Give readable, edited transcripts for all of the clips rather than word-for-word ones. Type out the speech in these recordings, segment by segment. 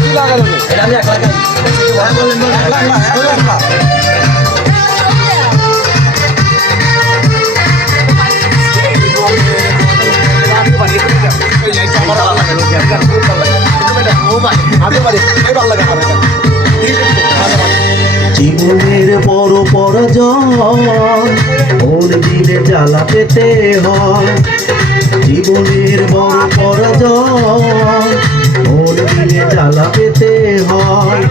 কি লাগালো জীবনের বড় পরাজয় ওর দিলে জ্বালা পেতে হয়। জীবনের বড় পরাজয় ওর দিলে জ্বালা পেতে হয়।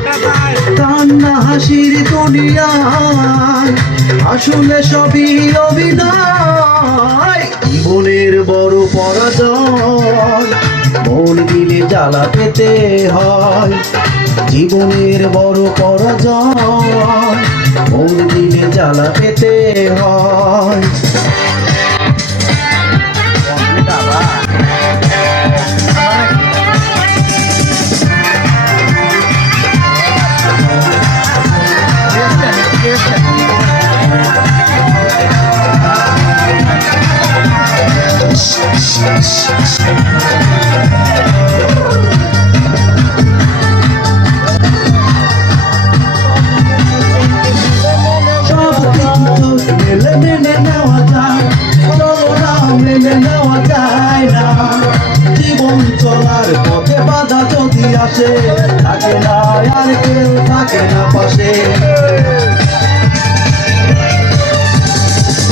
কান্না হাসির দুনিয়ায় আসলে সবই অভিনয়। জীবনের বড় পরাজয় মন দিলে জ্বালা পেতে হয়। জীবনের বড় পরাজয় মন দিলে জ্বালা পেতে হয়। মেনে নেওয়া যায়, চলো না মেনে নেওয়া যায় না। জীবন চলার পথে বাধা যদি আসে, থাকে না আর কেউ থাকে না পাশে।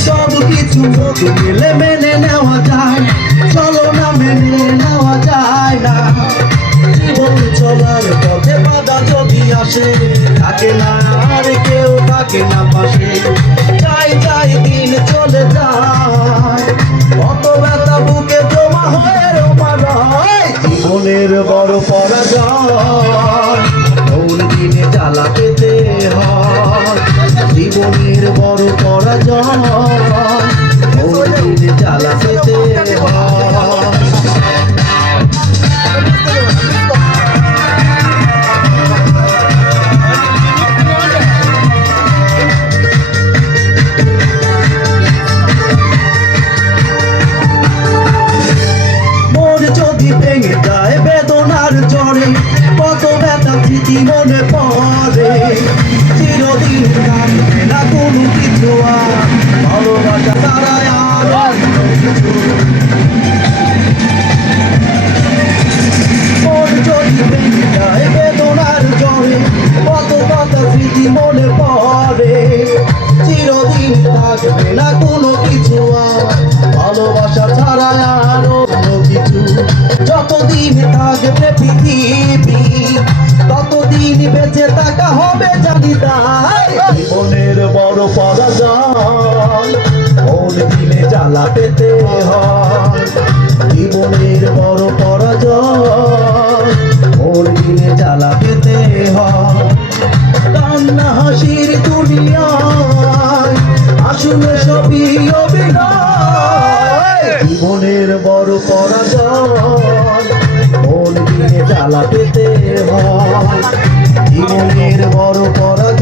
সব কিছু মিলে মেনে নেওয়া যায়, চলো না মেনে নেওয়া যায় না। জীবন চলার পথে বাধা যদি আসে, থাকে না আর কেউ থাকে না পাশে। যাই যাই দিন চলে যায়, কত ব্যথা বুকে জমা হয়ে রোমানায়। জীবনের বড় পরাজয় ওর দিনে জ্বালা পেতে হয়। জীবনের বড় পরাজয় ওর দিনে জ্বালা পেতে হয়। যদি ভেঙে যায় বেদনার জ্বরে, কত ব্যথা স্মৃতি মনে পড়ে। চিরদিন কাটবে না কোনো কিছু আর, ভালোবাসা তারাই আর অন্য কিছু। মন যদি ভেঙে যায় বেদনার জ্বরে, কত কথা স্মৃতি মনে পড়ে। চিরদিন থাকবে না কোনো কিছু আর, ভালোবাসা ছাড়া আর অন্য কিছু। যতদিন থাকবে পৃথিবী, ততদিন বেঁচে থাকা হবে জানি তাই। জীবনের বড় পরাজয় ওর দিলে জ্বালা পেতে হয়। জীবনের বড় পরাজয় ওর দিলে জ্বালা পেতে হয়। কান্না হাসির দুনিয়ায় আসলে সবই অভিনয়। জীবনের বড় পরাজয় ওর দিলে জ্বালা পেতে হয়। জীবনের বড় পরাজয়